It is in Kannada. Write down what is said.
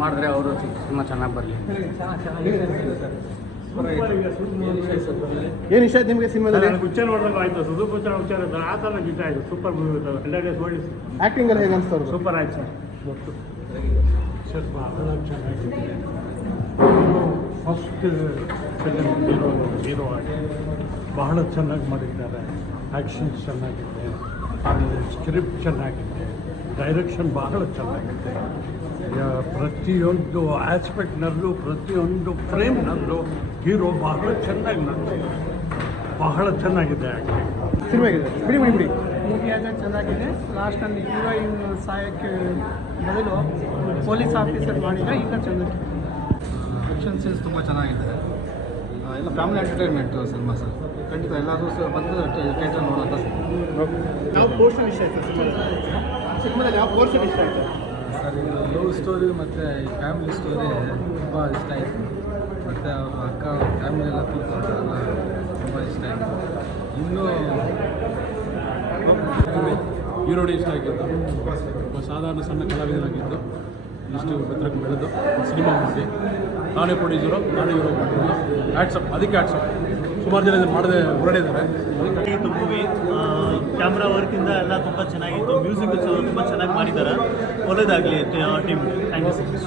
ಮಾಡಿದ್ರೆ ಅವರು ತುಂಬ ಚೆನ್ನಾಗಿ ಬರಲಿ. ಏನು ಇಷ್ಟ ಆಯ್ತು ನಿಮಗೆ ಸಿನಿಮಾದಲ್ಲಿ? ಹುಚ್ಚ ನೋಡಿದಾಗ ಆಯ್ತು, ಸುದೀಪ್ ಹುಚ್ಚ ಆ ಥರ ನನಗೆ ಇಷ್ಟ ಆಯಿತು. ಸೂಪರ್ ಮೂವಿ ಇರ್ತದೆ. 100 ಡೇಸ್ ನೋಡಿ. ಆ್ಯಕ್ಟಿಂಗ್ ಎಲ್ಲ ಹೇಗೆ ಅನಿಸ್ತಾರೆ? ಸೂಪರ್ ಆಯ್ತು ಸರ್. ಗೊತ್ತು ಸರ್, ಬಹಳ ಚೆನ್ನಾಗಿದೆ. ಫಸ್ಟ್ ಫಿಲಮ್ ಹೀರೋ ಆಗಿ ಬಹಳ ಚೆನ್ನಾಗಿ ಮಾಡಿದ್ದಾರೆ. ಆ್ಯಕ್ಷನ್ ಚೆನ್ನಾಗಿದೆ, ಸ್ಕ್ರಿಪ್ಟ್ ಚೆನ್ನಾಗಿದೆ, ಡೈರೆಕ್ಷನ್ ಬಹಳ ಚೆನ್ನಾಗಿದೆ. ಪ್ರತಿಯೊಂದು ಆಸ್ಪೆಕ್ಟ್ನಲ್ಲೂ, ಪ್ರತಿಯೊಂದು ಫ್ರೇಮ್ನಲ್ಲೂ ಹೀರೋ ಬಹಳ ಚೆನ್ನಾಗಿ ಬಹಳ ಚೆನ್ನಾಗಿದೆ ಆ್ಯಕ್ಟಿಂಗ್. ಸಿನಿಮಾ ಆಗಿದೆ, ಬಿಡಿ ಬಿಡಿ ಬಿಡಿ. ಮೂವಿ ಆಗ ಚೆನ್ನಾಗಿದೆ. ಲಾಸ್ಟಲ್ಲಿ ಹೀರೋಯಿನ್ ಸಾಯಕ್ಕೆ ಬದಲು ಪೊಲೀಸ್ ಆಫೀಸರ್ ಮಾಡಿದರೆ ಇನ್ನೂ ಚೆನ್ನಾಗಿದೆ. ಆ್ಯಕ್ಷನ್ ಸೀನ್ಸ್ ತುಂಬ ಚೆನ್ನಾಗಿದೆ. ಎಲ್ಲ ಫ್ಯಾಮಿಲಿ ಎಂಟರ್ಟೈನ್ಮೆಂಟು ಸಿನಿಮಾ ಸರ್. ಖಂಡಿತ ಎಲ್ಲರೂ ಬಂದು ಥಿಯೇಟರ್ ನೋಡೋದು. ಯಾವ ಪೋರ್ಷನ್ ಇಷ್ಟ ಆಯಿತು ಸಿನಿಮಾದಲ್ಲಿ? ಯಾವ ಪೋರ್ಷನ್ ಇಷ್ಟ ಆಯಿತು ಸರ್? ಲವ್ ಸ್ಟೋರಿ ಮತ್ತು ಫ್ಯಾಮಿಲಿ ಸ್ಟೋರಿ ತುಂಬ ಇಷ್ಟ ಆಯಿತು. ಮತ್ತು ಅವ್ರ ಅಕ್ಕ ಫ್ಯಾಮಿಲಿ ಎಲ್ಲ ಕೂತ್ಕೊಂಡ್ರಲ್ಲ, ತುಂಬ ಇಷ್ಟ ಆಯಿತು. ಇನ್ನೂ ಹೀರೋಡಿ ಇಷ್ಟ ಆಗಿದ್ದು. ಒಬ್ಬ ಸಾಧಾರಣ ಸಣ್ಣ ಕಲಾವಿದನಾಗಿದ್ದು ಇಷ್ಟು ಎತ್ತರಕ್ಕೆ ಬೆಳೆದು ಸಿನಿಮಾ ಮಾಡಿ ನಾನೇ ಪ್ರೊಡ್ಯೂಸರು, ನಾನೇ ಹೀರೋ ಮಾಡಿದ್ದು. ಹ್ಯಾಟ್ಸಪ್, ಅದಕ್ಕೆ ಹ್ಯಾಟ್ಸಪ್. ಸುಮಾರು ಜನ ಇದನ್ನು ಮಾಡದೆ ಹೊರಡಿದ್ದಾರೆ. ಮೂವಿ ಕ್ಯಾಮ್ರಾ ವರ್ಕಿಂದ ಎಲ್ಲ ತುಂಬ ಚೆನ್ನಾಗಿತ್ತು. ಮ್ಯೂಸಿಕ್ ತುಂಬ ಚೆನ್ನಾಗಿ ಮಾಡಿದ್ದಾರೆ. ಒಳ್ಳೆಯದಾಗಲಿ team. Thank you so much.